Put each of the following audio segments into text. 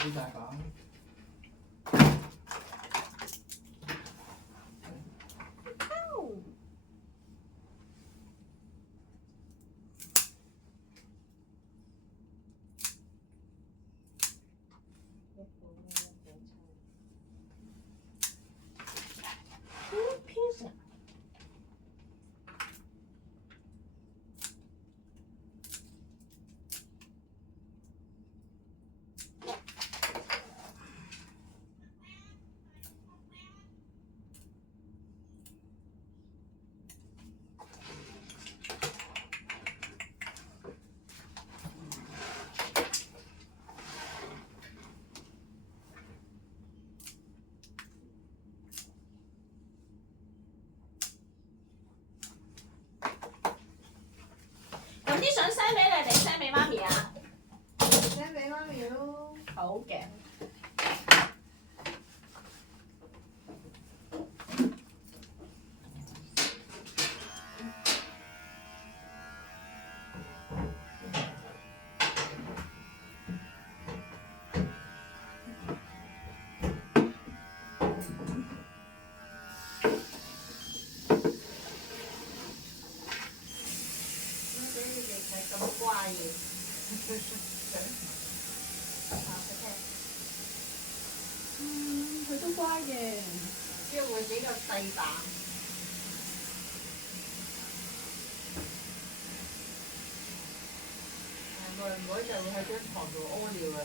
好大把。有啲想 send 俾你定 send 俾媽咪啊 ？send 俾媽咪咯。好嘅。咁乖嘅，佢都乖嘅。即係會比較細膽。耐唔耐就會喺張床度屙尿嘅。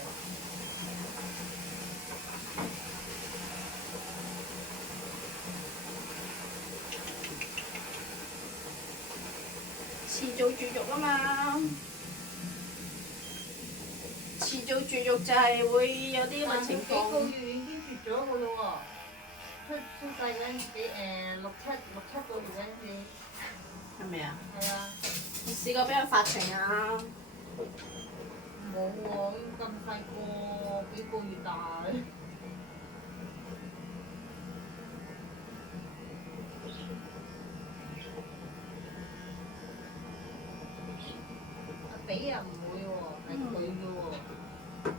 遲早絕育啊嘛，遲早絕育就係會有啲咁嘅情幾個況。月已經絕咗嘅咯喎，出世嗰陣時六七個月嗰陣時。係咪啊？係啊。你試過俾人發情啊？冇喎，咁細個幾個月大。俾人唔會喎，係佢嘅喎。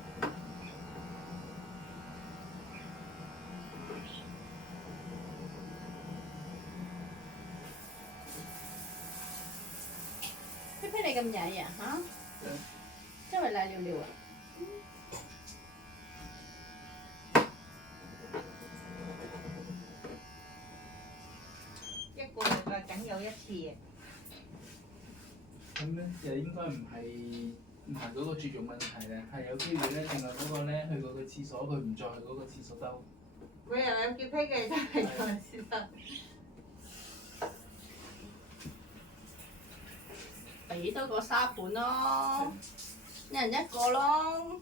菲菲你咁曳啊嚇？因為賴尿尿啊？一個禮拜僅有一次嘅。咁咧就應該唔係嗰個絕育問題咧，係有機會咧，另外嗰個咧去過個廁所，佢唔再去嗰個廁所兜。佢又有潔癖嘅，真係再先得。俾多個沙盤咯，一人一個咯，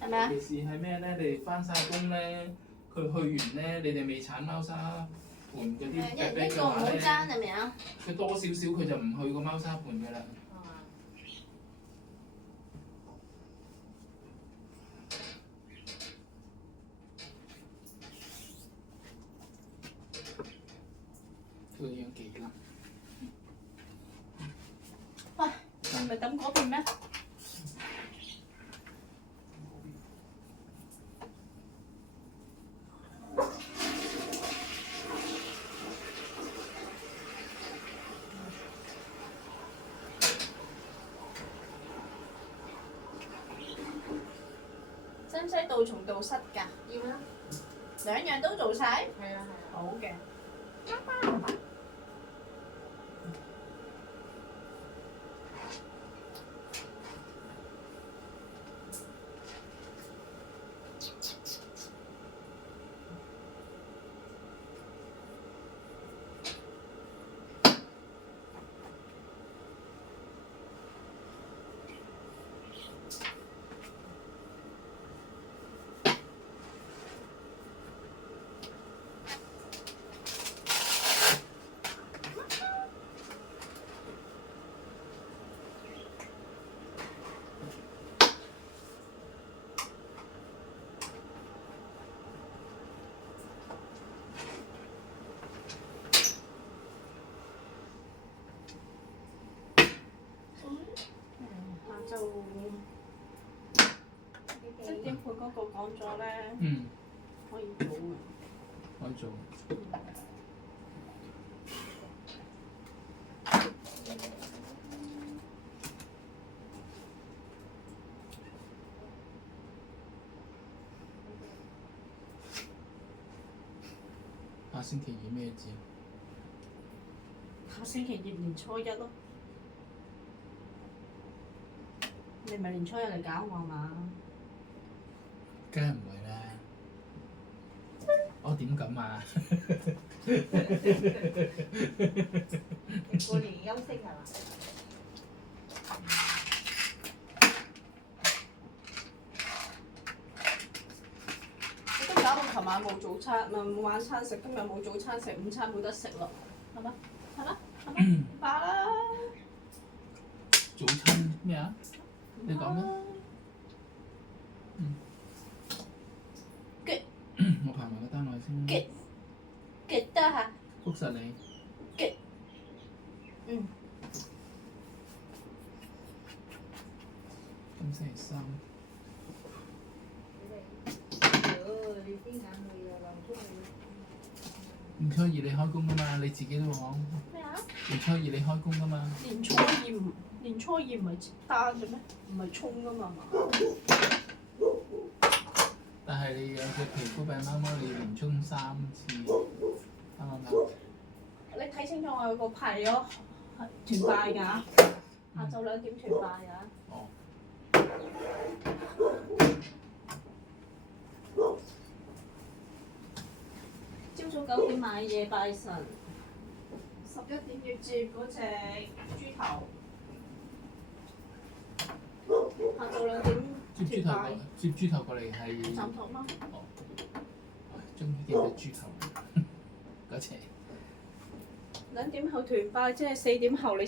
係咪啊？尤其是係咩咧？你哋翻晒工咧，佢去完咧，你哋未鏟貓砂盤嗰啲一人一個唔好爭係咪啊？佢多少少佢就唔去個貓砂盤㗎啦。佢樣幾啦？喂，係咪抌嗰邊咩？使唔使杜蟲杜虱㗎？要啦。兩樣都做晒？係啊係啊。好嘅。7點半嗰個講咗咧，嗯，可以做嘅。可以做。下星期二咩節？下星期二年初一咯。你唔係年初一嚟搞我嘛？梗係唔會啦。我點敢啊？你過年休息係嘛？你今日我琴晚冇早餐，冇晚餐食，今日冇早餐食，午餐冇得食咯，係嘛？係嘛？係嘛？飽啦！早餐咩啊？你講咩？我排埋個單落去先。記得嚇。覆實你。嗯。今星期三。你啲眼淚又流出嚟。年初二你開工㗎嘛？你自己都講。咩啊？年初二你開工㗎嘛？年初二唔係接單嘅咩？唔係衝㗎嘛嘛。但係你有隻皮膚病貓貓，你連衝3次，啱唔啱？你睇清楚我有個排咗團拜㗎，下晝2點團拜㗎。哦。朝早9點買嘢拜神，11點要接嗰隻豬頭，下晝2點團拜。接豬頭過嚟係。斬頭嗎？哦。終於見到豬頭，嗰隻。 2點後團拜，即係4點後你